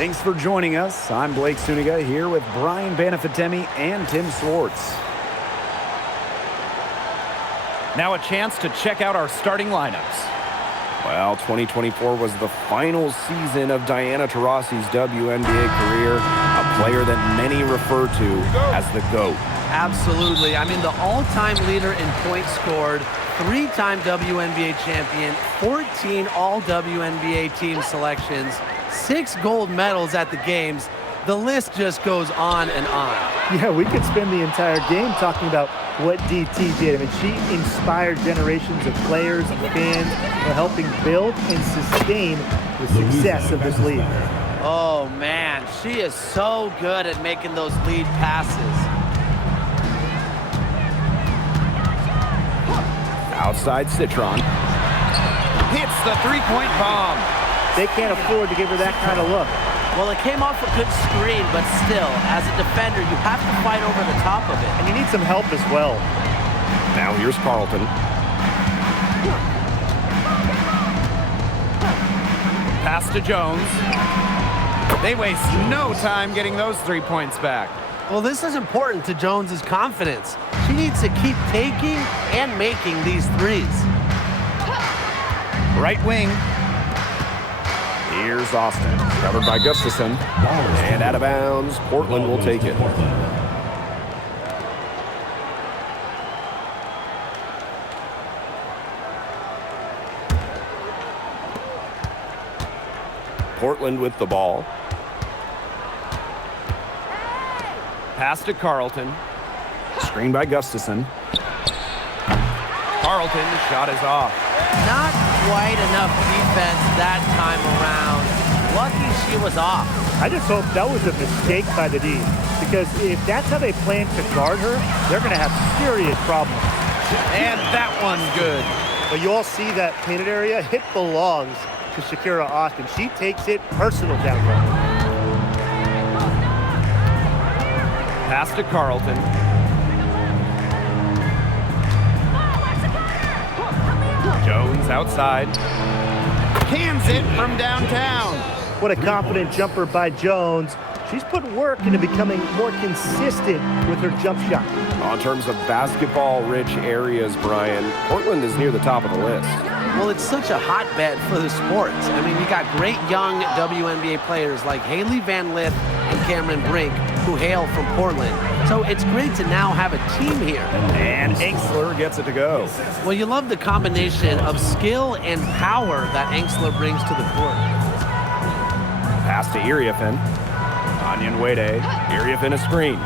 Thanks for joining us. I'm Blake Suniga here with Brian Banafitemi and Tim Swartz. Now a chance to check out our starting lineups. Well, 2024 was the final season of Diana Taurasi's WNBA career, a player that many refer to as the GOAT. Absolutely. I mean, the all-time leader in points scored, 3-time WNBA champion, 14 all-WNBA team selections, 6 gold medals at the games. The list just goes on and on. Yeah, we could spend the entire game talking about what DT did. I mean, she inspired generations of players and fans while helping build and sustain the success of this league. Oh, man, she is so good at making those lead passes. Outside Citron. Hits the three-point bomb. They can't afford to give her that kind of look. Well, it came off a good screen, but still, as a defender, you have to fight over the top of it. And you need some help as well. Now here's Carlton. Pass to Jones. They waste no time getting those 3 points back. Well, this is important to Jones's confidence. She needs to keep taking and making these threes. Right wing. Here's Austin, covered by Gustafson, and out of bounds. Portland will take it. Portland with the ball. Pass to Carlton. Screen by Gustafson. Carlton, shot is off. Not quite enough defense that time around. Lucky she was off. I just hope that was a mistake by the D, because if that's how they plan to guard her, they're going to have serious problems. And that one's good. But you all see that painted area? It belongs to Shakira Austin. She takes it personal down low. Pass to Carlton. Jones outside. Cans it from downtown. What a confident jumper by Jones. She's put work into becoming more consistent with her jump shot. In terms of basketball-rich areas, Brian, Portland is near the top of the list. Well, it's such a hotbed for the sports. I mean, you got great young WNBA players like Haley Van Lith and Cameron Brink, who hail from Portland. So it's great to now have a team here. And Angsler gets it to go. Well, you love the combination of skill and power that Angsler brings to the court. Pass to Iriafen. Anyan Wade. Iriafen a screen.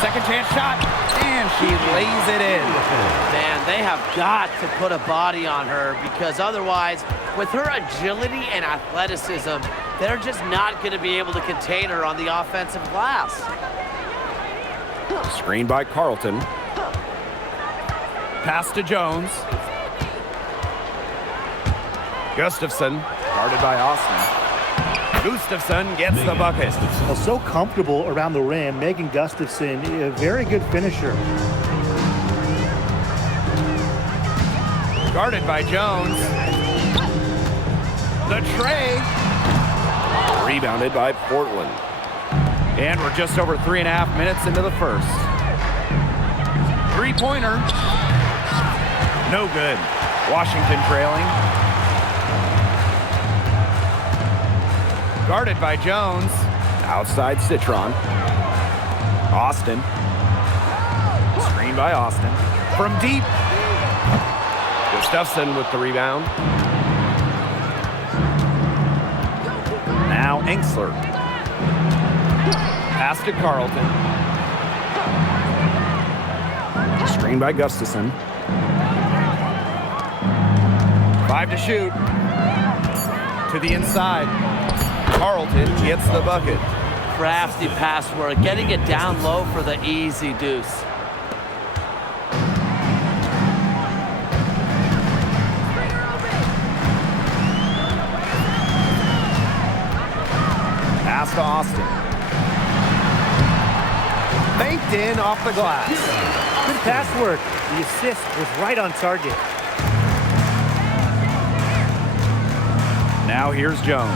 Second chance shot. And she lays it in. Man, they have got to put a body on her, because otherwise, with her agility and athleticism, they're just not going to be able to contain her on the offensive glass. Screen by Carlton. Pass to Jones. Gustafson, guarded by Austin. Gustafson gets the bucket. Well, so comfortable around the rim. Megan Gustafson, a very good finisher. Guarded by Jones. The tray. Rebounded by Portland. And we're just over 3.5 minutes into the first. Three-pointer. No good. Washington trailing. Guarded by Jones. Outside Citron. Austin. Screen by Austin. From deep. Gustafson with the rebound. Now Angsler. Pass to Carlton. Screen by Gustafson. 5 to shoot. To the inside. Carlton gets the bucket. Crafty pass work, getting it down low for the easy deuce. Pass to Austin. Banked in off the glass. Good pass work. The assist was right on target. Now here's Jones.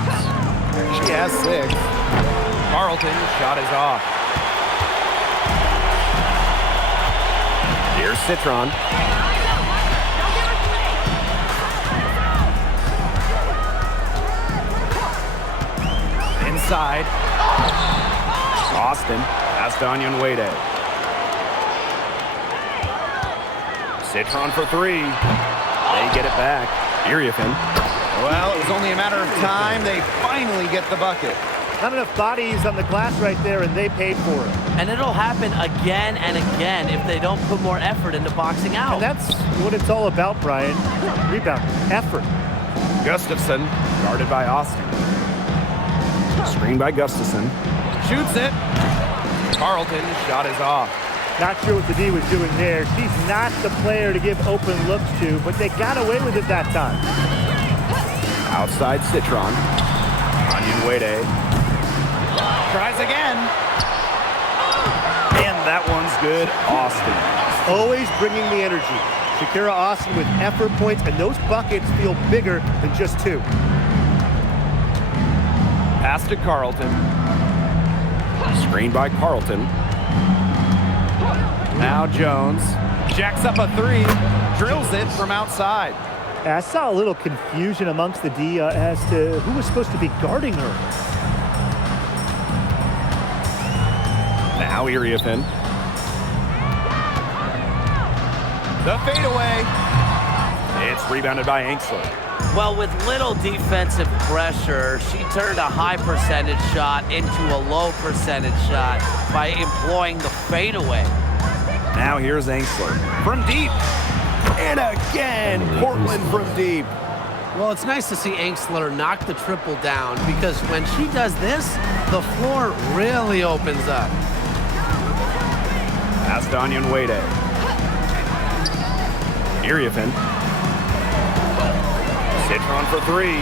She has 6. Carlton, shot is off. Here's Citron. Inside. Austin, pass to Onyenwere. Citron for 3. They get it back. Iriefin. Well, it was only a matter of time. They finally get the bucket. Not enough bodies on the glass right there, and they paid for it. And it'll happen again and again if they don't put more effort into boxing out. And that's what it's all about, Brian. Rebound, effort. Gustafson Guarded by Austin. Screen by Gustafson. shoots it. Carlton, shot is off. Not sure what the D was doing there. She's not the player to give open looks to, but they got away with it that time. Outside Citron. Onyenwere. Tries again. And that one's good. Austin. Always bringing the energy. Shakira Austin with effort points, and those buckets feel bigger than just 2. Pass to Carlton. Screen by Carlton. Now Jones jacks up a 3, drills it from outside. I saw a little confusion amongst the D as to who was supposed to be guarding her. Now Iriefin. The fadeaway. It's rebounded by Angsler. Well, with little defensive pressure, she turned a high percentage shot into a low percentage shot by employing the fadeaway. Now here's Angsler. From deep. And again, Portland from deep. Well, it's nice to see Angsler knock the triple down because when she does this, the floor really opens up. Pass to Onyenwere. Iriefin. Citron for 3.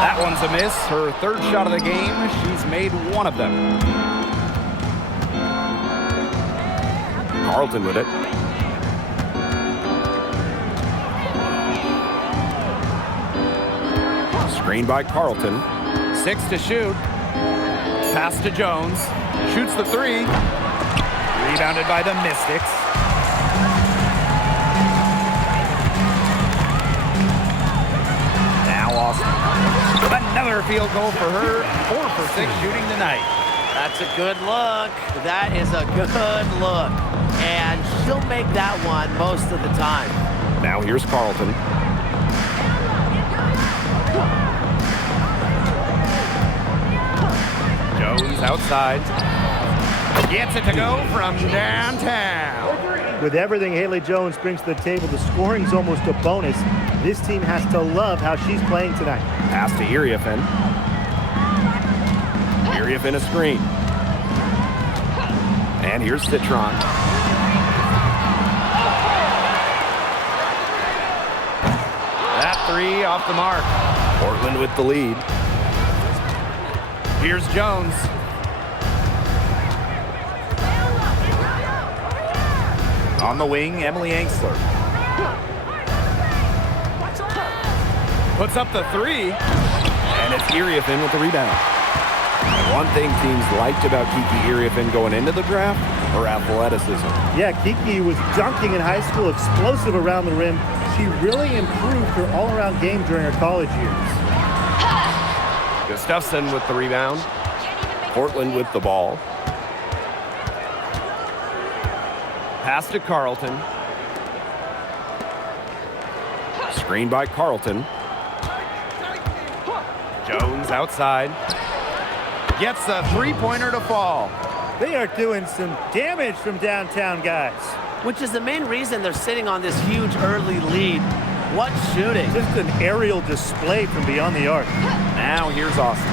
That one's a miss. Her 3rd shot of the game. She's made 1 of them. Carlton with it. Screen by Carlton. 6 to shoot. Pass to Jones. Shoots the 3. Rebounded by the Mystics. Now Austin. Another field goal for her. 4 for 6 shooting tonight. That's a good look. That is a good look. And she'll make that one most of the time. Now here's Carlton. Jones outside. Gets it to go from downtown. With everything Haley Jones brings to the table, the scoring's almost a bonus. This team has to love how she's playing tonight. Pass to Iriefin. Iriefin a screen. And here's Citron. That 3 off the mark. Portland with the lead. Here's Jones. On the wing, Emily Angsler. Puts up the 3. And it's Iriefin with the rebound. And one thing teams liked about Kiki Iriefin going into the draft, her athleticism. Yeah, Kiki was dunking in high school, explosive around the rim. She really improved her all-around game during her college years. Gustafson with the rebound. Portland with the ball. Pass to Carlton. Screen by Carlton. Jones outside. Gets a 3-pointer to fall. They are doing some damage from downtown, guys. Which is the main reason they're sitting on this huge early lead. What shooting. Just an aerial display from beyond the arc. Now here's Austin.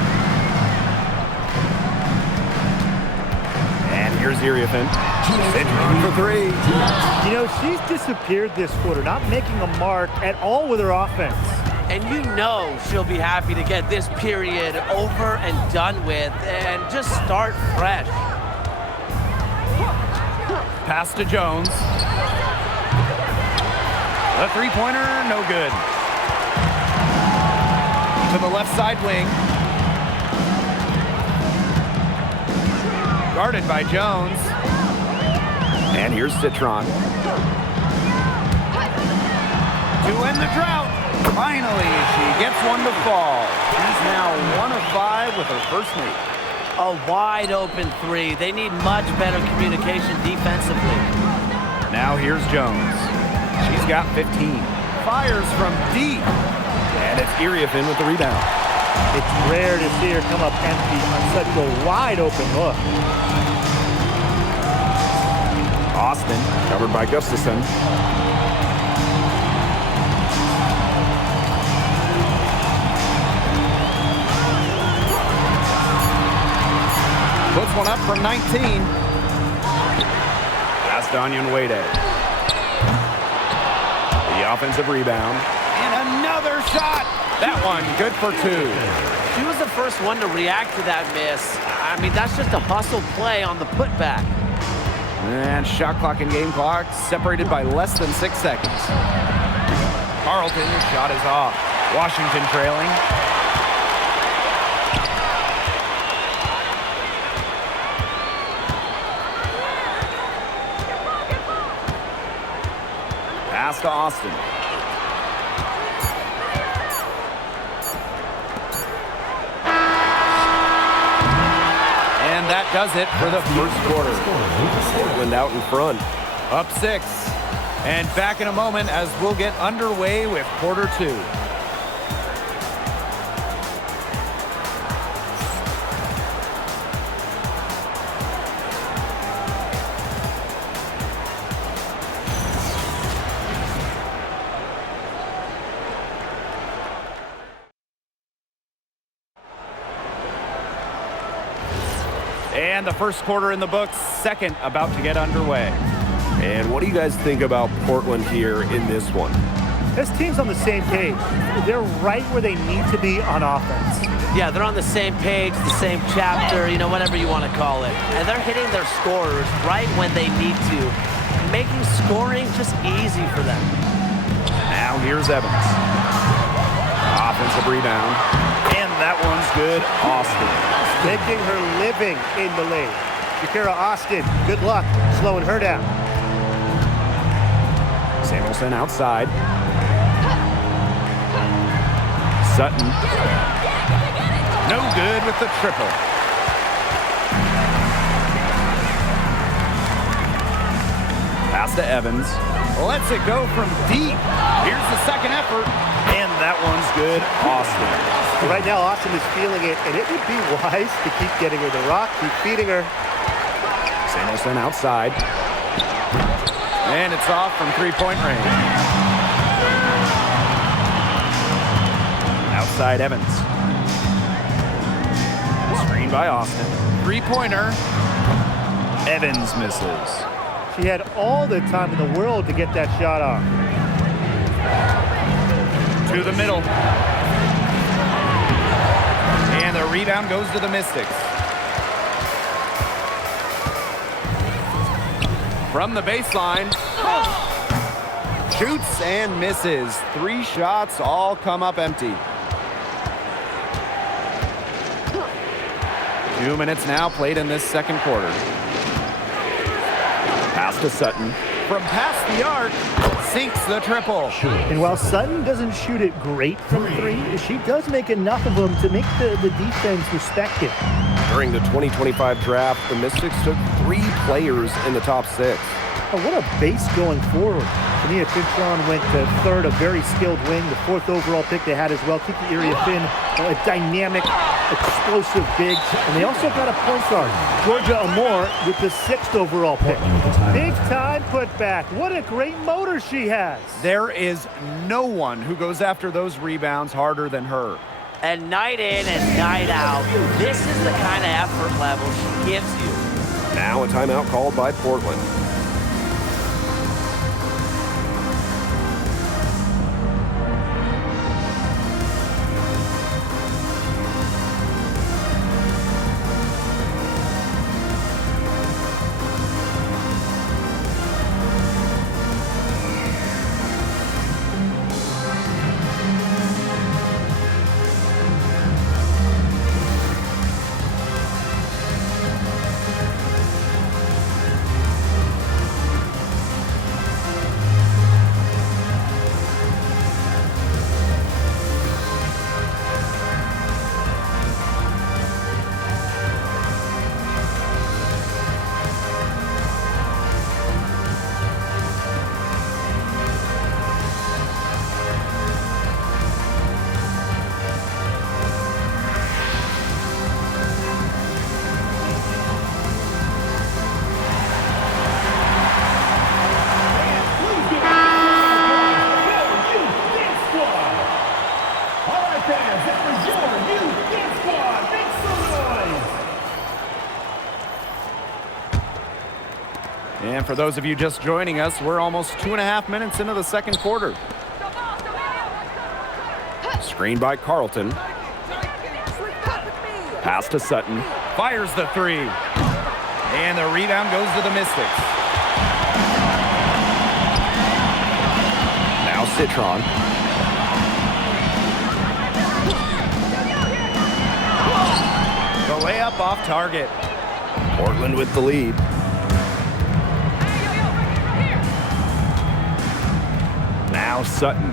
And here's Iriefin. Citron for 3. You know, she's disappeared this quarter, not making a mark at all with her offense. And you know she'll be happy to get this period over and done with and just start fresh. Pass to Jones. The 3-pointer, no good. to the left side wing. Guarded by Jones. And here's Citron. To end the drought. Finally, she gets one to fall. She's now 1 of 5 with her first make. A wide open three. They need much better communication defensively. Now here's Jones. She's got 15. Fires from deep. And it's Iriafin with the rebound. It's rare to see her come up empty on such a wide open look. Austin, covered by Gustafson. Puts one up from 19. Pass to Onion Wade. The offensive rebound. And another shot. That one good for 2. She was the first one to react to that miss. I mean, that's just a hustle play on the putback. And shot clock and game clock separated by less than 6 seconds. Carlton's shot is off. Washington trailing. Pass to Austin. And that does it for the first quarter. Portland out in front. Up 6. And back in a moment as we'll get underway with quarter 2. And the first quarter in the books, second about to get underway. And what do you guys think about Portland here in this one? This team's on the same page. They're right where they need to be on offense. Yeah, they're on the same page, the same chapter, you know, whatever you want to call it. And they're hitting their scorers right when they need to, making scoring just easy for them. Now here's Evans. Offensive rebound. And that one's good. Austin. Making her living in the lane. Shakira Austin, good luck slowing her down. Samuelson outside. Sutton. No good with the triple. Pass to Evans. Lets it go from deep. Here's the second effort. And that one's good. Austin. Right now, Austin is feeling it, and it would be wise to keep getting her the rock, keep feeding her. Samuelson outside. And it's off from three-point range. Outside Evans. Screen by Austin. Three-pointer. Evans misses. She had all the time in the world to get that shot off. To the middle. And the rebound goes to the Mystics. From the baseline. Shoots and misses. 3 shots all come up empty. 2 minutes now played in this second quarter. Pass to Sutton. From past the arc, sinks the triple. And while Sutton doesn't shoot it great from 3, she does make enough of them to make the defense respect it. During the 2025 draft, the Mystics took 3 players in the top 6. Oh, what a base going forward. Tania Citron went to 3rd, a very skilled wing, the 4th overall pick they had as well. Kiki Iriafin, a dynamic, explosive big. And they also got a point guard, Georgia Amore, with the 6th overall pick. Big time putback. What a great motor she has. There is no one who goes after those rebounds harder than her. And night in and night out, this is the kind of effort level she gives you. Now a timeout called by Portland. And for those of you just joining us, we're almost 2.5 minutes into the second quarter. Screen by Carlton. Pass to Sutton. Fires the three. And the rebound goes to the Mystics. Now Citron. The layup off target. Portland with the lead. Now Sutton.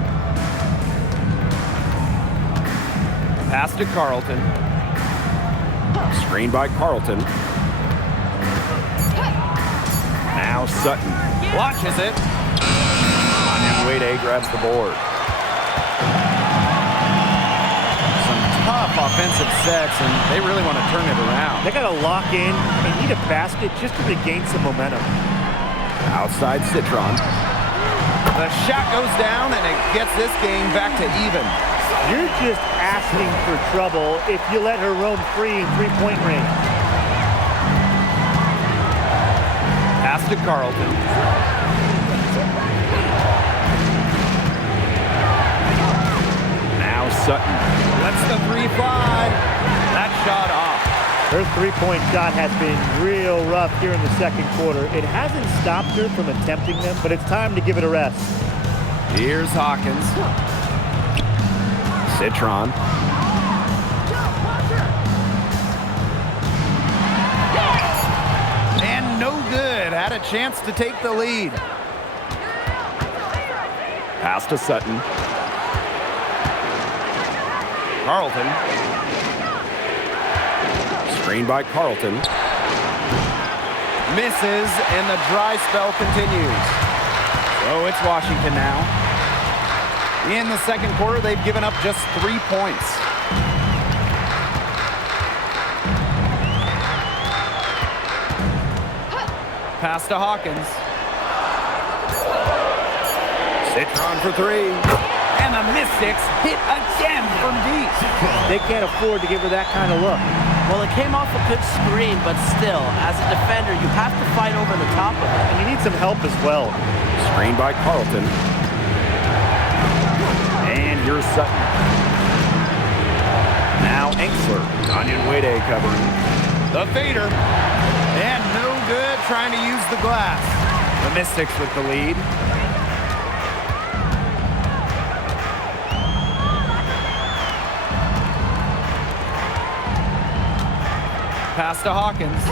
Pass to Carlton. Screen by Carlton. Now Sutton. Launches it. Wade grabs the board. Some tough offensive sets, and they really want to turn it around. They got to lock in and need a basket just to regain some momentum. Outside Citron. The shot goes down, and it gets this game back to even. You're just asking for trouble if you let her roam free in three-point range. Pass to Carlton. Now Sutton. Lets the three fly. That shot off. Her three-point shot has been real rough here in the second quarter. It hasn't stopped her from attempting them, but it's time to give it a rest. Here's Hawkins. Citron. And no good. Had a chance to take the lead. Pass to Sutton. Carlton. Screen by Carlton. Misses, and the dry spell continues. So it's Washington now. In the second quarter, they've given up just 3 points. Pass to Hawkins. Citron for three. And the Mystics hit again from deep. They can't afford to give her that kind of look. Well, it came off a good screen, but still, as a defender, you have to fight over the top of it. And you need some help as well. Screen by Carlton. And here's Sutton. Now Enksler. Onion Wade covering. The fader. And no good trying to use the glass. The Mystics with the lead. Pass to Hawkins.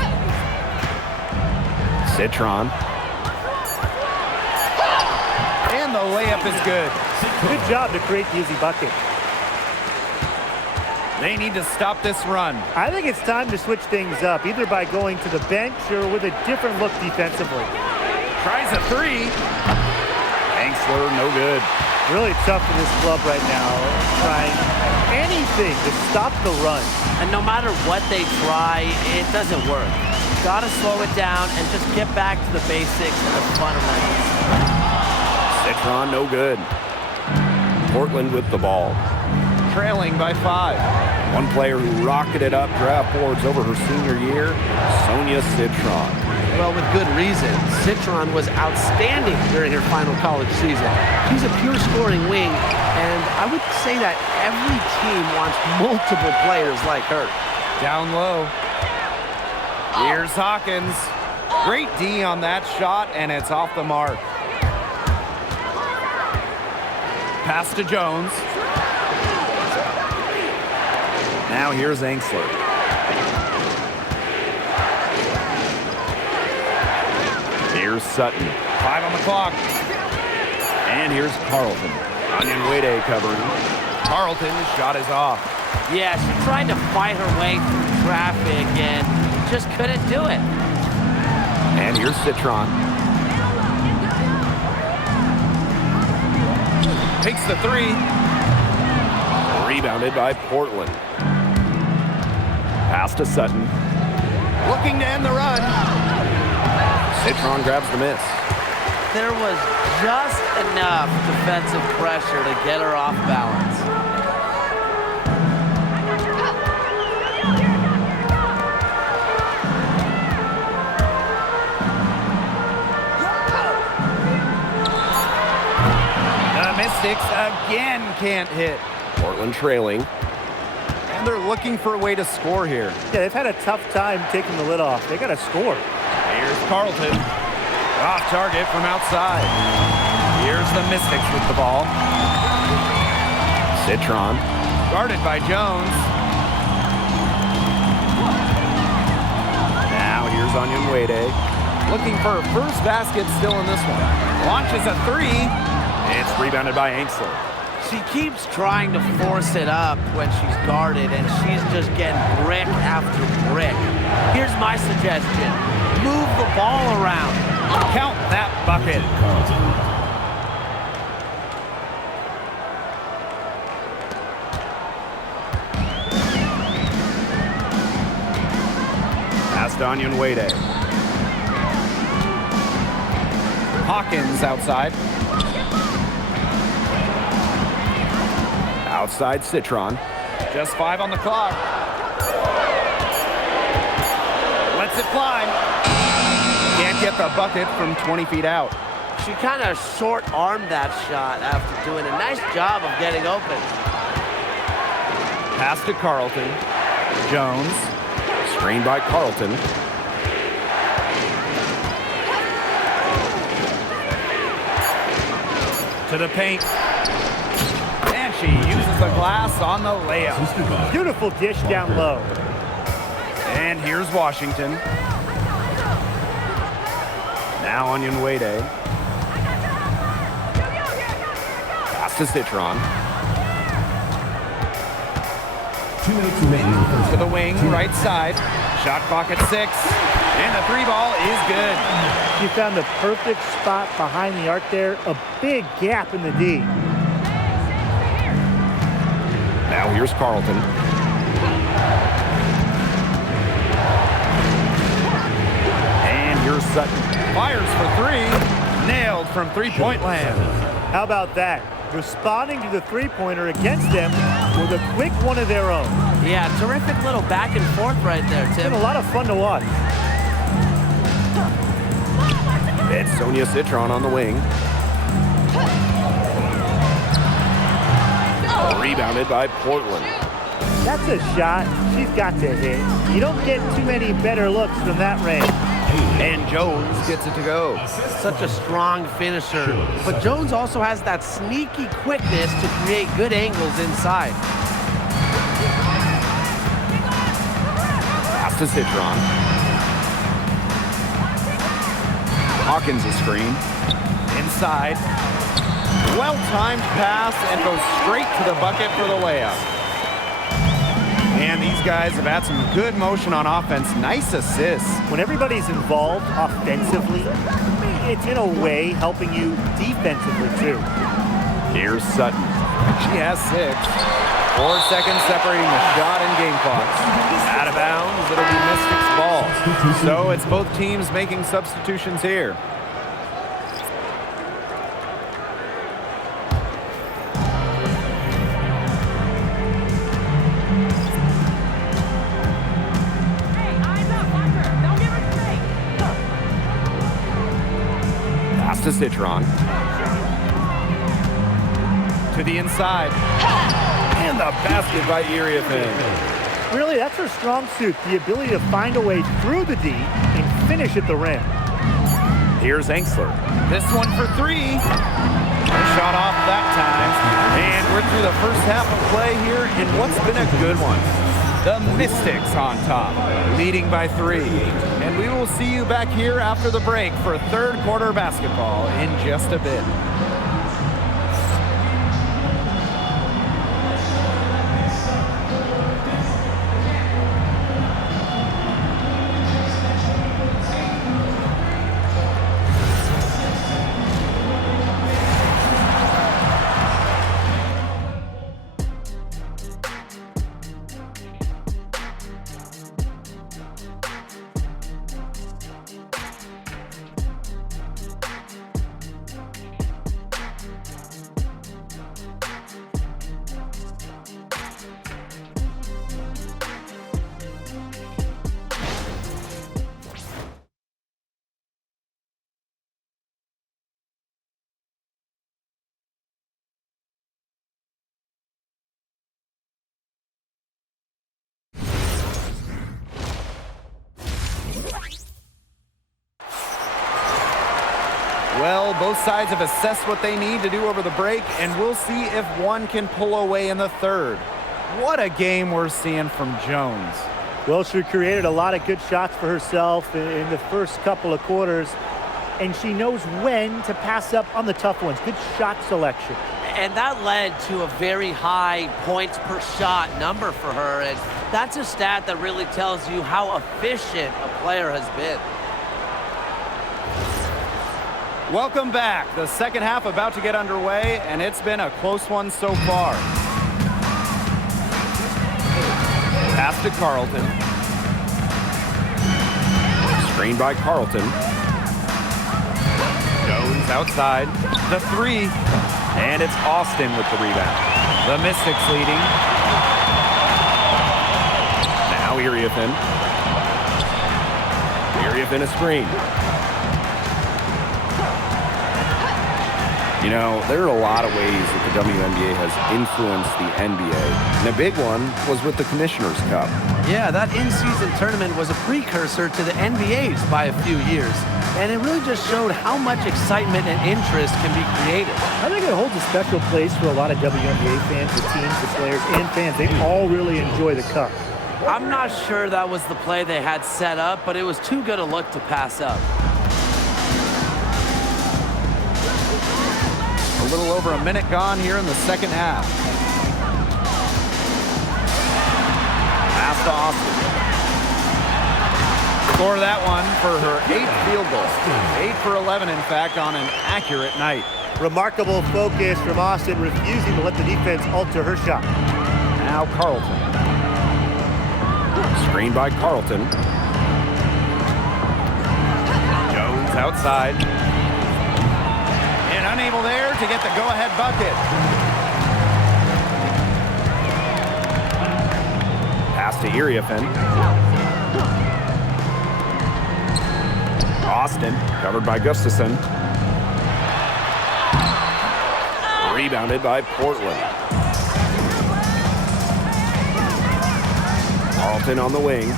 Citron. And the layup is good. Good job to create the easy bucket. They need to stop this run. I think it's time to switch things up, either by going to the bench or with a different look defensively. Tries a three. Enksler, no good. Really tough for this club right now, trying anything to stop the run. And no matter what they try, it doesn't work. Got to slow it down and just get back to the basics and the fundamentals. Citron, no good. Portland with the ball. Trailing by 5. One player who rocketed up draft boards over her senior year, Sonia Citron. Well, with good reason. Citron was outstanding during her final college season. She's a pure scoring wing, and I would say that every team wants multiple players like her. Down low. Here's Hawkins. Great D on that shot, and it's off the mark. Pass to Jones. Now here's Enksler. Here's Sutton. 5 on the clock. And here's Carlton. Onion Wade covering. Carlton's shot is off. Yeah, she tried to fight her way through traffic and just couldn't do it. And here's Citron. Takes the three. Rebounded by Portland. Pass to Sutton. Looking to end the run. Citron grabs the miss. There was just enough defensive pressure to get her off balance. can't hit. Portland trailing. And they're looking for a way to score here. Yeah, they've had a tough time taking the lid off. They got to score. Here's Carlton. Off target from outside. Here's the Mystics with the ball. Citron. Guarded by Jones. Now here's Onyenwere. Looking for her first basket still in this one. Launches a three. It's rebounded by Ainsley. She keeps trying to force it up when she's guarded, and she's just getting brick after brick. Here's my suggestion. Move the ball around. Count that bucket. Past Onyenwere. Hawkins outside. Outside Citron. Just 5 on the clock. Lets it fly. Can't get the bucket from 20 feet out. She kind of short-armed that shot after doing a nice job of getting open. Pass to Carlton. Jones. Screened by Carlton. To the paint. And she uses the glass on the layup. Beautiful dish down low. And here's Washington. Now Onyenwere. Pass to Citron. 2 minutes remaining. To the wing, right side. Shot clock at 6. And the 3 ball is good. She found the perfect spot behind the arc there. A big gap in the D. Now here's Carlton. And here's Sutton. Fires for 3. Nailed from three-point land. How about that? Responding to the three-pointer against them with a quick one of their own. Yeah, terrific little back and forth right there, It's Tim. been a lot of fun to watch. It's Sonia Citron on the wing. Rebounded by Portland. That's a shot she's got to hit. You don't get too many better looks from that range. And Jones gets it to go. Such a strong finisher. But Jones also has that sneaky quickness to create good angles inside. Pass to Citron. Hawkins a screen. Inside. Well-timed pass and goes straight to the bucket for the layup. And these guys have had some good motion on offense. Nice assists. When everybody's involved offensively, it's in a way helping you defensively too. Here's Sutton. She has 6. 4 seconds separating the shot and game clocks. Out of bounds, it'll be Mystics ball. So it's both teams making substitutions here. Pass to Citron. To the inside. And the basket by Iriafen. Really, that's her strong suit, the ability to find a way through the D and finish at the rim. Here's Ainsley. This one for 3. No shot off that time. And we're through the first half of play here in what's been a good one. The Mystics on top, leading by 3. And we will see you back here after the break for third quarter basketball in just a bit. Well, both sides have assessed what they need to do over the break, and we'll see if one can pull away in the third. What a game we're seeing from Jones. Well, she created a lot of good shots for herself in the first couple of quarters, and she knows when to pass up on the tough ones. Good shot selection. And that led to a very high points per shot number for her, and that's a stat that really tells you how efficient a player has been. Welcome back. The second half about to get underway, and it's been a close one so far. Pass to Carlton. Screened by Carlton. Jones outside. The three. And it's Austin with the rebound. The Mystics leading. Now Iriafen. Iriafen a screen. You know, there are a lot of ways that the WNBA has influenced the NBA. And a big one was with the Commissioner's Cup. Yeah, that in-season tournament was a precursor to the NBA's by a few years. And it really just showed how much excitement and interest can be created. I think it holds a special place for a lot of WNBA fans, the teams, the players, and fans. They all really enjoy the cup. I'm not sure that was the play they had set up, but it was too good a look to pass up. A little over a minute gone here in the second half. Pass to Austin. Score that one for her 8th field goal. 8 for 11, in fact, on an accurate night. Remarkable focus from Austin, refusing to let the defense alter her shot. Now Carlton. Screened by Carlton. Jones outside. And unable there to get the go-ahead bucket. Pass to Iriafen. Austin, covered by Gustafson. Rebounded by Portland. Carlton on the wing.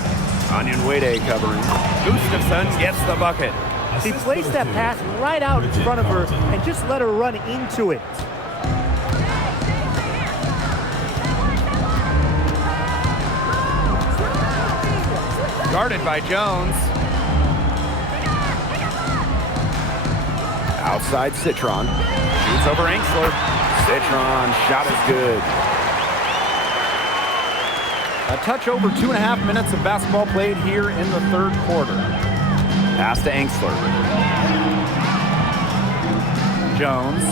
Onion Wade covering. Gustafson gets the bucket. She placed that pass right out in front of her and just let her run into it. Guarded by Jones. Outside Citron. Shoots over Angsler. Citron, shot is good. A touch over 2.5 minutes of basketball played here in the third quarter. Pass to Angsler. Jones.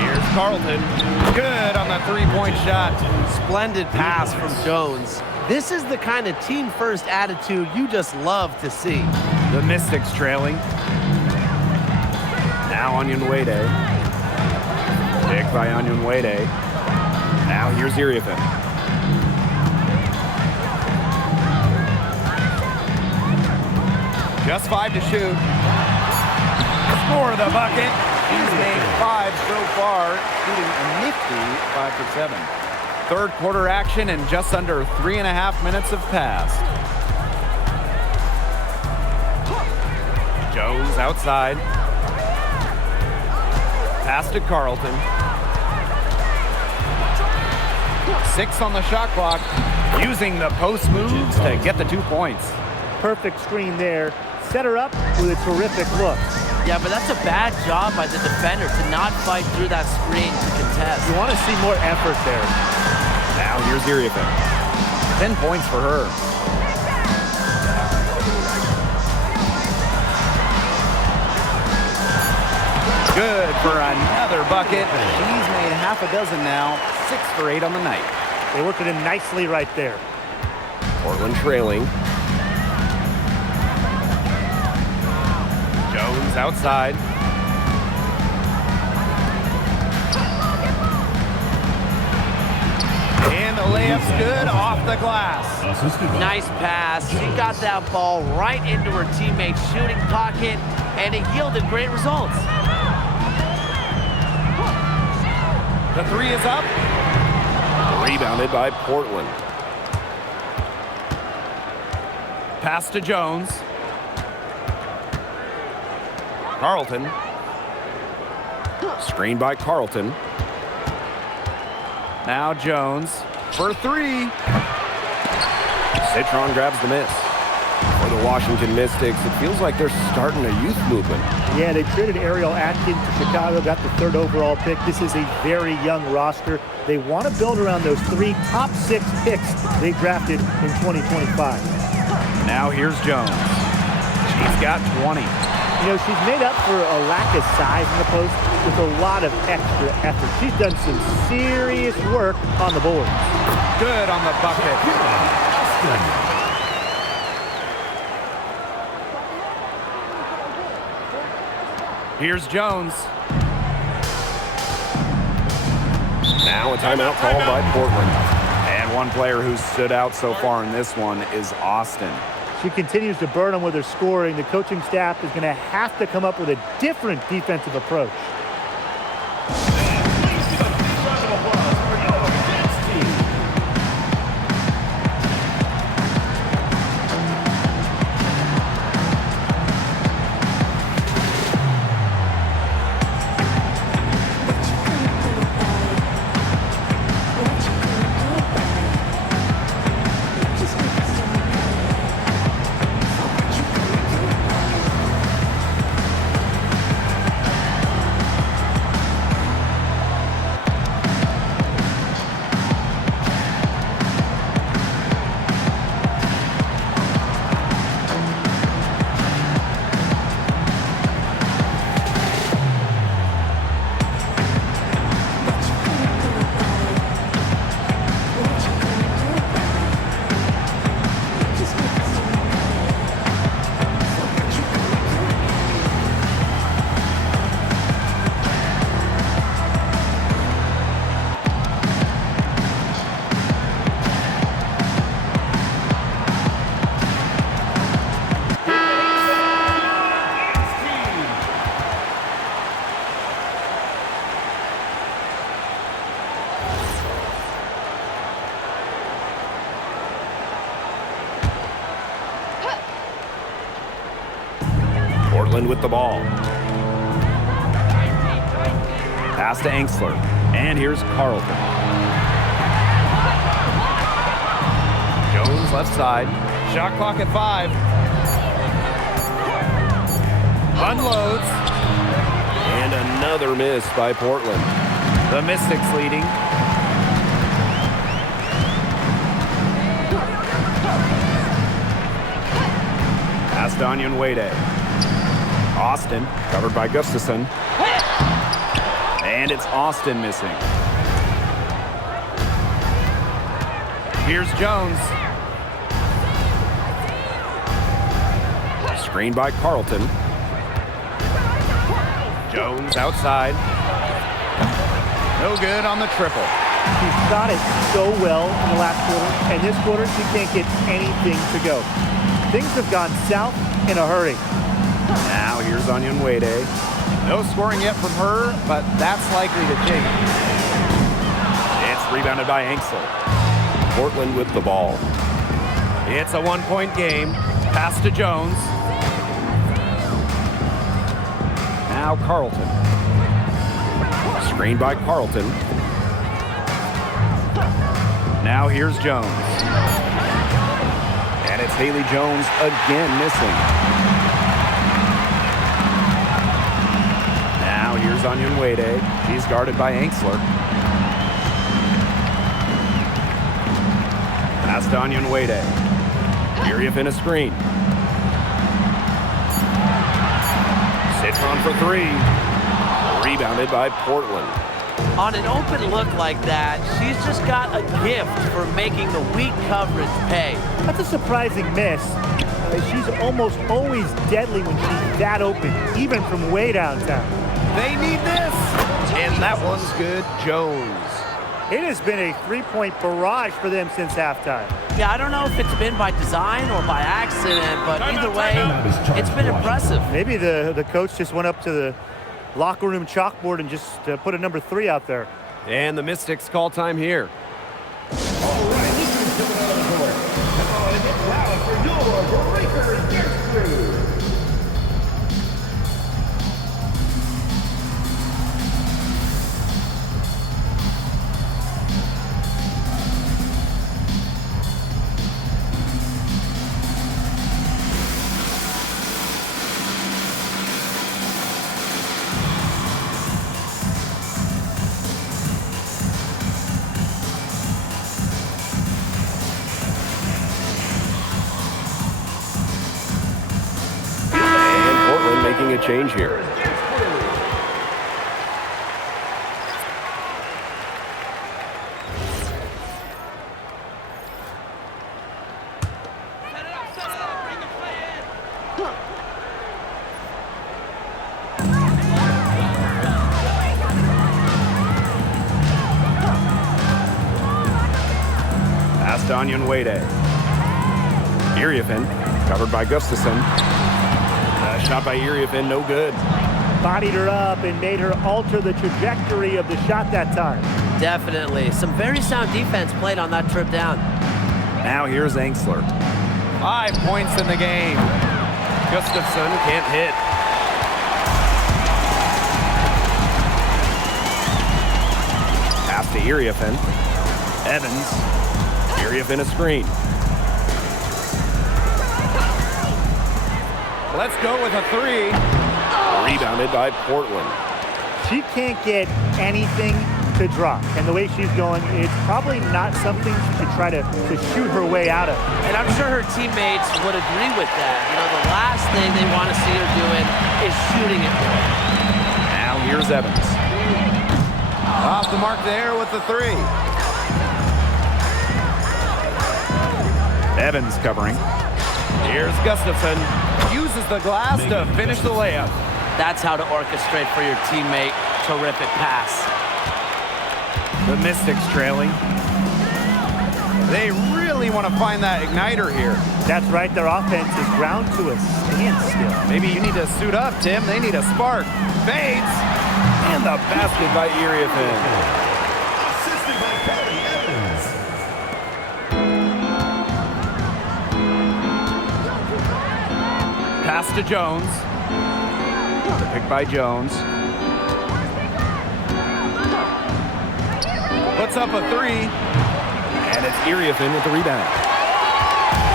Here's Carlton. Good on the three-point shot. Splendid pass from Jones. This is the kind of team-first attitude you just love to see. The Mystics trailing. Now Onion Wade. Picked by Onion Wade. Now here's Iriafen. Just 5 to shoot. Score the bucket. He's made 5 so far, shooting a nifty 5 for 7. Third quarter action and just under 3.5 minutes have passed. Jones outside. Pass to Carlton. 6 on the shot clock. Using the post moves to get the 2 points. Perfect screen there. Set her up with a terrific look. Yeah, but that's a bad job by the defender to not fight through that screen to contest. You want to see more effort there. Now here's Iriafen. 10 points for her. Good for another bucket. She's made half a dozen now. 6 for 8 on the night. They worked it in nicely right there. Portland trailing. Jones outside. And the layup's good off the glass. Nice pass. She got that ball right into her teammate's shooting pocket, and it yielded great results. The three is up. Rebounded by Portland. Pass to Jones. Carlton. Screen by Carlton. Now Jones for three. Citron grabs the miss. For the Washington Mystics, it feels like they're starting a youth movement. Yeah, they traded Ariel Atkins to Chicago, got the 3rd overall pick. This is a very young roster. They want to build around those 3 top 6 picks they drafted in 2025. Now here's Jones. She's got 20. You know, she's made up for a lack of size in the post with a lot of extra effort. She's done some serious work on the board. Good on the bucket. Here's Jones. Now a timeout called by Portland. And one player who's stood out so far in this one is Austin. She continues to burn them with her scoring. The coaching staff is going to have to come up with a different defensive approach. Portland with the ball. Pass to Angsler. And here's Carlton. Jones left side. Shot clock at 5. Unloads. And another miss by Portland. The Mystics leading. Pass to Onyenwere. Austin, covered by Gustafson. And it's Austin missing. Here's Jones. Screened by Carlton. Jones outside. No good on the triple. She shot it so well in the last quarter, and this quarter she can't get anything to go. Things have gone south in a hurry. Now here's Onyenwere. No scoring yet from her, but that's likely to change. It's rebounded by Angsler. Portland with the ball. It's a 1-point game. Pass to Jones. Now Carlton. Screened by Carlton. Now here's Jones. And it's Haley Jones again missing. Now here's Onyenwere. He's guarded by Angsler. Pass to Onyenwere. Uriaf in a screen. Citron for 3. Rebounded by Portland. On an open look like that, she's just got a gift for making the weak coverage pay. That's a surprising miss. She's almost always deadly when she's that open, even from way downtown. They need this. And that one's good. Jones. It has been a three-point barrage for them since halftime. Yeah, I don't know if it's been by design or by accident, but either way, it's been impressive. Maybe the coach just went up to the locker room chalkboard and just put a number 3 out there. And the Mystics call time here. All right, this is coming out of the court. Come on and get loud for your Breakers Dance Crew. making a change here. Pass to Onyenwere. Iriafen, covered by Gustafson. Shot by Iriafen, no good. Bodied her up and made her alter the trajectory of the shot that time. Definitely. Some very sound defense played on that trip down. Now here's Angsler. 5 points in the game. Gustafson can't hit. Pass to Iriafen. Evans. Iriafen a screen. Let's go with a 3. Rebounded by Portland. She can't get anything to drop. And the way she's going, it's probably not something to try to shoot her way out of. And I'm sure her teammates would agree with that. You know, the last thing they want to see her doing is shooting it more. Now here's Evans. Off the mark there with the 3. Evans covering. Here's Gustafson. Uses the glass to finish the layup. That's how to orchestrate for your teammate. Terrific pass. The Mystics trailing. They really want to find that igniter here. That's right, their offense is ground to a standstill. Maybe you need to suit up, Tim. They need a spark. Fades. And the basket by Iriafen. Assisted by Kelly Evans. Pass to Jones. The pick by Jones. Puts up a 3. And it's Iriafen with the rebound.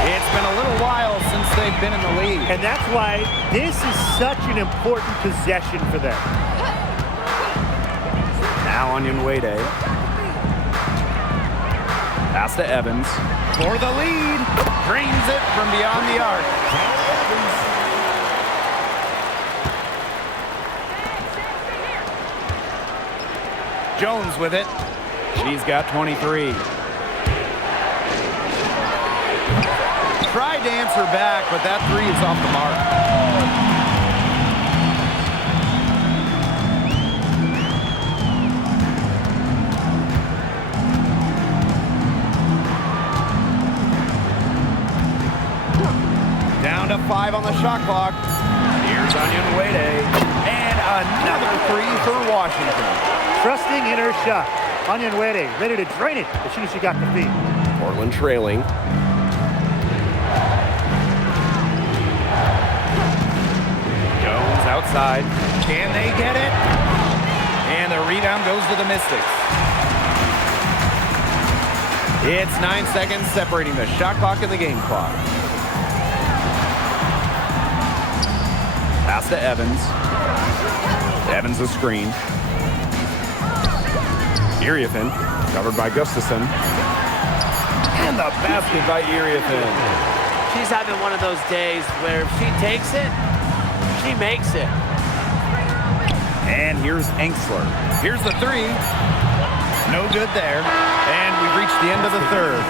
It's been a little while since they've been in the lead. And that's why this is such an important possession for them. Now Onyenwere. Pass to Evans. For the lead. Drains it from beyond the arc. Jones with it. She's got 23. Tried to answer back, but that 3 is off the mark. Down to 5 on the shot clock. Here's Onyenwere. And another 3 for Washington. Trusting in her shot. Onyenwere ready to drain it as soon as she got the feed. Portland trailing. Jones outside. Can they get it? And the rebound goes to the Mystics. It's 9 seconds separating the shot clock and the game clock. Pass to Evans. Evans a screen. Iriafen, covered by Gustafson. And the basket by Iriafen. She's having one of those days where if she takes it, she makes it. And here's Angsler. Here's the 3. No good there. And we've reached the end of the third.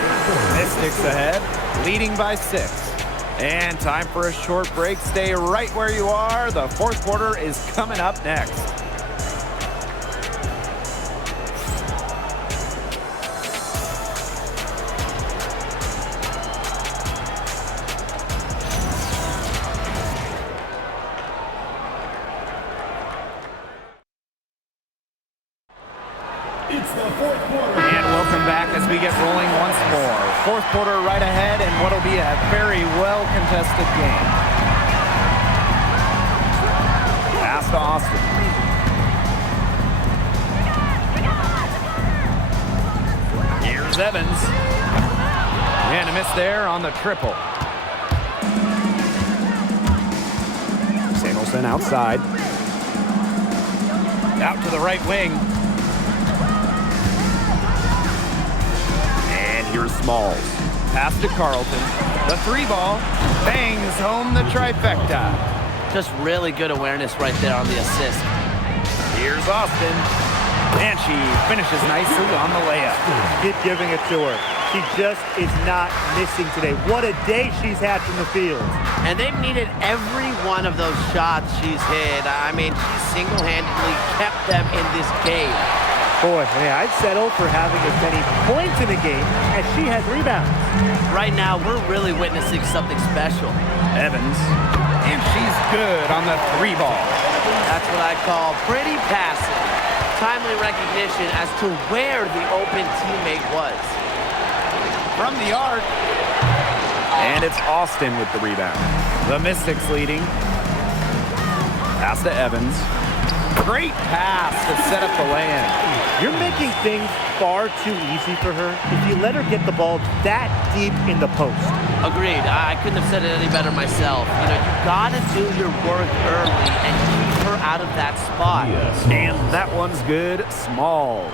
Mystics ahead, leading by 6. And time for a short break. Stay right where you are. The fourth quarter is coming up next. It's the fourth quarter. And welcome back as we get rolling once more. Fourth quarter right ahead and what'll be a very well-contested game. Pass to Austin. Here's Evans. And a miss there on the triple. Samuelson outside. Out to the right wing. And here's Smalls. Pass to Carlton. The 3 ball bangs home the trifecta. Just really good awareness right there on the assist. Here's Austin. And she finishes nicely on the layup. Keep giving it to her. She just is not missing today. What a day she's had from the field. And they've needed every one of those shots she's hit. I mean, she single-handedly kept them in this game. Boy, man, I'd settle for having as many points in the game as she has rebounds. Right now, we're really witnessing something special. Evans. And she's good on the 3 ball. That's what I call pretty passive. Timely recognition as to where the open teammate was. From the arc. And it's Austin with the rebound. The Mystics leading. Pass to Evans. Great pass to set up the lay-in. You're making things far too easy for her if you let her get the ball that deep in the post. Agreed. I couldn't have said it any better myself. You know, you gotta do your work early and keep her out of that spot. And that one's good. Smalls.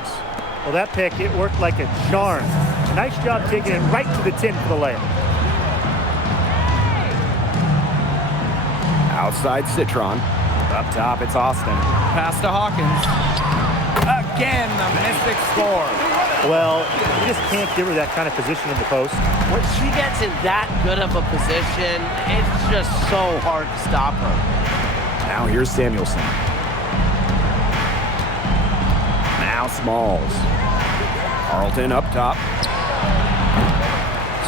Well, that pick, it worked like a charm. Nice job taking it right to the tin for the layup. Outside Citron. Up top, it's Austin. Pass to Hawkins. Again, the Mystics score. Well, you just can't give her that kind of position in the post. When she gets in that good of a position, it's just so hard to stop her. Now here's Samuelson. Now Smalls. Carlton up top.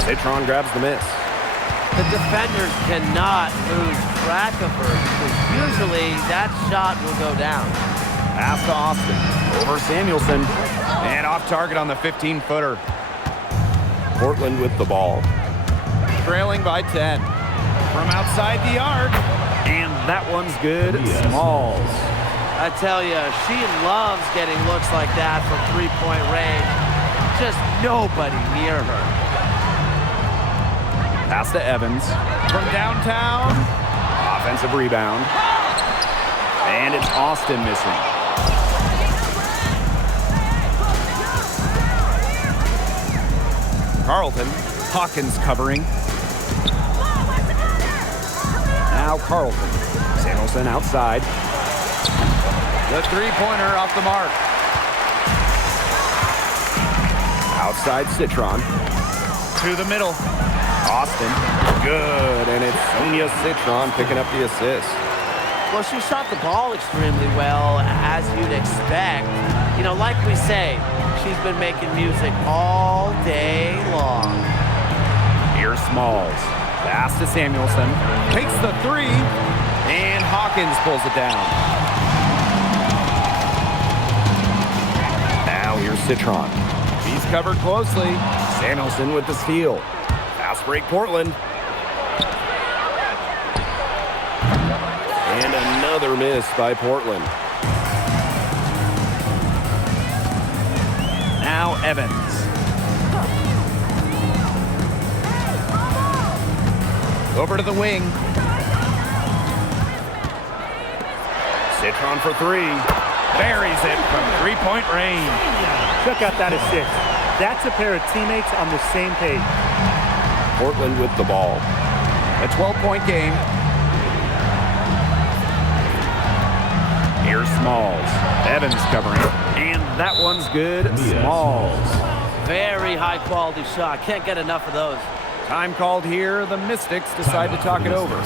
Citron grabs the miss. The defenders cannot lose track of her because usually that shot will go down. Pass to Austin. Over Samuelson. And off target on the 15-footer. Portland with the ball. Trailing by 10. From outside the arc. And that one's good. Smalls. I tell you, she loves getting looks like that from three-point range. Just nobody near her. Pass to Evans. From downtown. Offensive rebound. And it's Austin missing. Carlton. Hawkins covering. Now Carlton. Samuelson outside. The three-pointer off the mark. Outside Citron. To the middle. Austin. Good, and it's Sonia Citron picking up the assist. Well, she shot the ball extremely well, as you'd expect. You know, like we say, she's been making music all day long. Here's Smalls. Pass to Samuelson. Takes the 3. And Hawkins pulls it down. Now here's Citron. He's covered closely. Samuelson with the steal. Fast break Portland. And another miss by Portland. Now Evans. Over to the wing. Citron for 3. Buries it from three-point range. Check out that assist. That's a pair of teammates on the same page. Portland with the ball. A 12-point game. Here's Smalls. Evans covering. And that one's good. Smalls. Very high-quality shot. Can't get enough of those. Time called here. The Mystics decide to talk it over.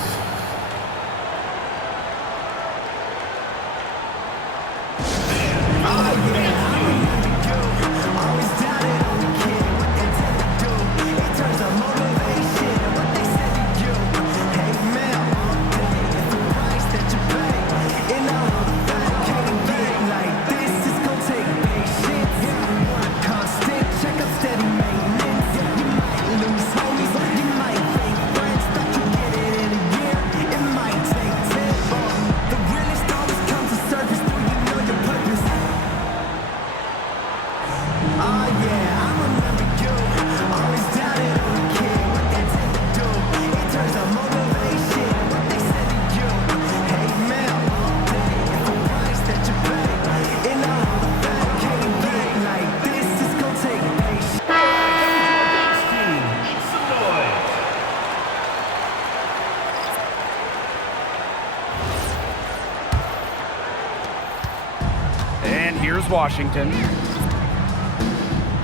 here's Washington.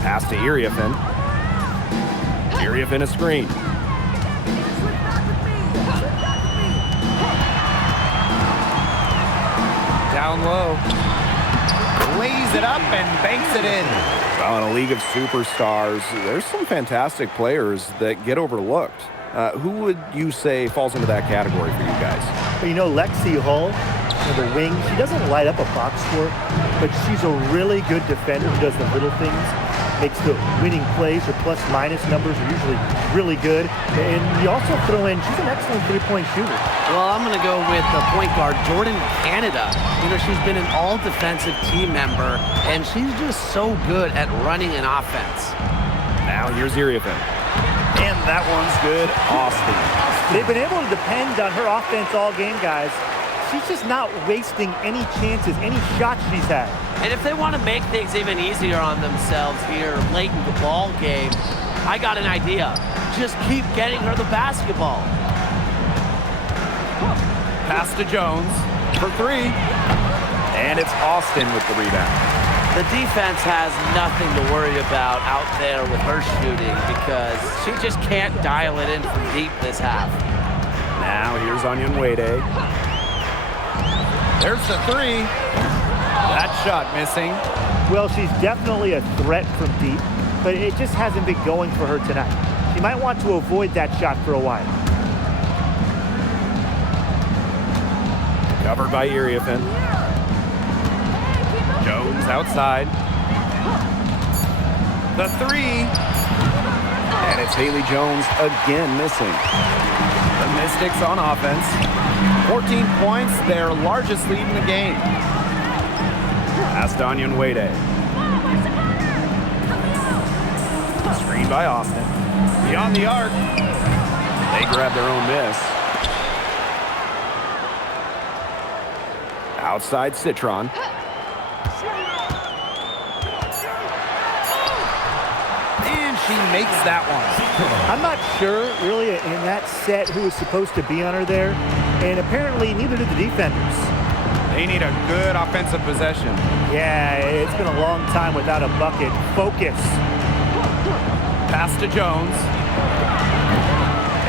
Pass to Iriafen. Iriafen a screen. Down low. Lays it up and banks it in. Well, in a league of superstars, there's some fantastic players that get overlooked. Who would you say falls into that category for you guys? Well, you know, Lexi Hull, the wing, she doesn't light up a box score, but she's a really good defender who does the little things, makes the winning plays. Her plus-minus numbers are usually really good. And you also throw in, she's an excellent three-point shooter. Well, I'm going to go with the point guard, Jordan Canada. You know, she's been an all-defensive team member, and she's just so good at running an offense. Now here's Iriafen. And that one's good. Austin. They've been able to depend on her offense all game, guys. She's just not wasting any chances, any shots she's had. And if they want to make things even easier on themselves here late in the ball game, I got an idea. Just keep getting her the basketball. Pass to Jones for three. And it's Austin with the rebound. The defense has nothing to worry about out there with her shooting because she just can't dial it in from deep this half. Now here's Onion Wade. There's the three. That shot missing. Well, she's definitely a threat from deep, but it just hasn't been going for her tonight. She might want to avoid that shot for a while. Covered by Iriafen. Jones outside. The three. And it's Haley Jones again missing. The Mystics on offense. 14 points, their largest lead in the game. Pass to Onion Wade. Screen by Austin. Beyond the arc. They grab their own miss. Outside Citron. And she makes that one. I'm not sure, really, in that set who was supposed to be on her there, and apparently neither did the defenders. They need a good offensive possession. Yeah, it's been a long time without a bucket. Focus. Pass to Jones.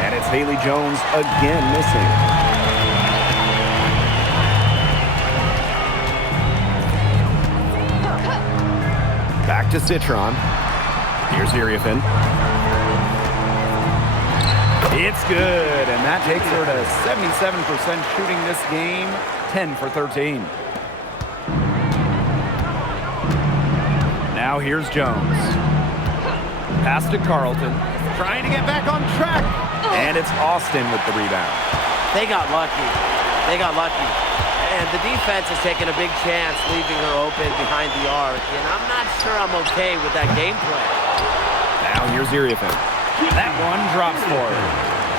And it's Haley Jones again missing. Back to Citron. Here's Iriafen. It's good, and that takes her to 77% shooting this game, 10 for 13. Now here's Jones. Pass to Carlton. Trying to get back on track. And it's Austin with the rebound. They got lucky. They got lucky. And the defense is taking a big chance leaving her open behind the arc. And I'm not sure I'm okay with that game plan. Now here's Iriafen. That one drops for her.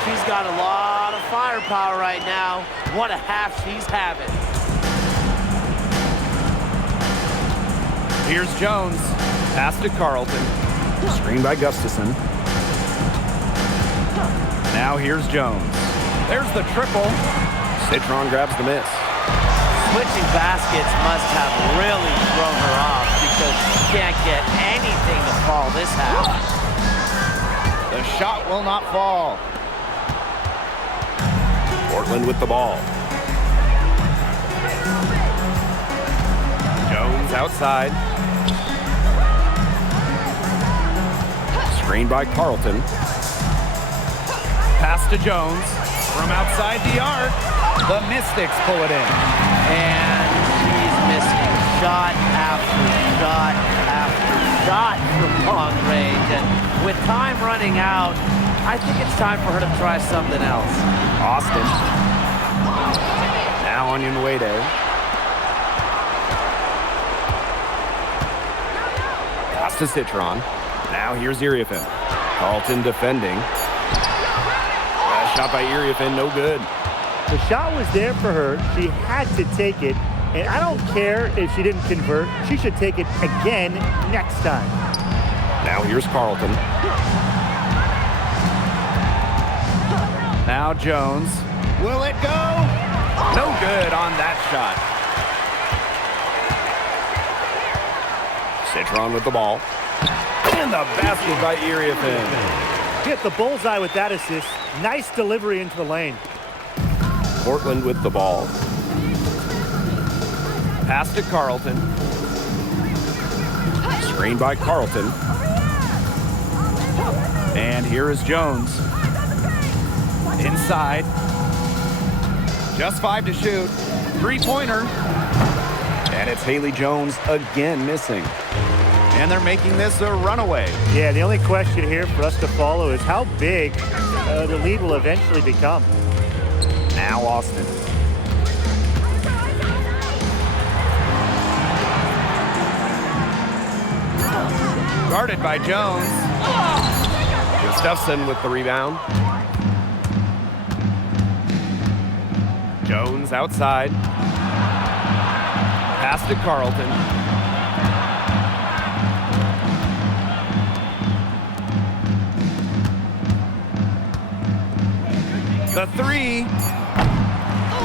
She's got a lot of firepower right now. What a half she's having. Here's Jones. Pass to Carlton. Screen by Gustafson. Now here's Jones. There's the triple. Citron grabs the miss. Switching baskets must have really thrown her off because she can't get anything to fall this half. The shot will not fall. Portland with the ball. Jones outside. Screened by Carlton. Pass to Jones. From outside the arc, the Mystics pull it in. And she's missing shot after shot after shot from long range. And with time running out, I think it's time for her to try something else. Austin. Now Onion Wade. Pass to Citron. Now here's Iriafen. Carlton defending. Shot by Iriafen, no good. The shot was there for her. She had to take it. And I don't care if she didn't convert. She should take it again next time. Now here's Carlton. Now Jones. Will it go? No good on that shot. Citron with the ball. And the basket by Iriafen. Hit the bullseye with that assist. Nice delivery into the lane. Portland with the ball. Pass to Carlton. Screened by Carlton. And here is Jones. Inside. Just 5 to shoot. Three-pointer. And it's Haley Jones again missing. And they're making this a runaway. Yeah, the only question here for us to follow is how big the lead will eventually become. Now Austin. Guarded by Jones. Gustafson with the rebound. Jones outside. Pass to Carlton. The three.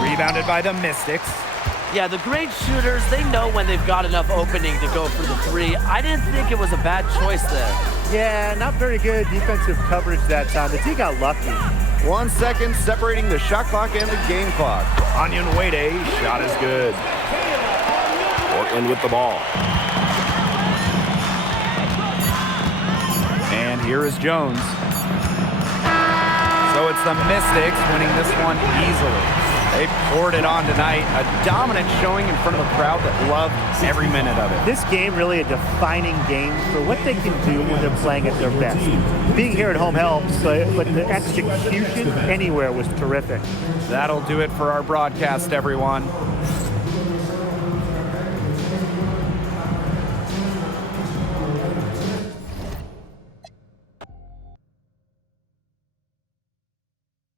Rebounded by the Mystics. Yeah, the great shooters, they know when they've got enough opening to go for the three. I didn't think it was a bad choice there. Yeah, not very good defensive coverage that time. The team got lucky. 1 second separating the shot clock and the game clock. Onion Wade, shot is good. Portland with the ball. And here is Jones. So it's the Mystics winning this one easily. They poured it on tonight. A dominant showing in front of a crowd that loved every minute of it. This game really a defining game for what they can do when they're playing at their best. Being here at home helps, but the execution anywhere was terrific. That'll do it for our broadcast, everyone.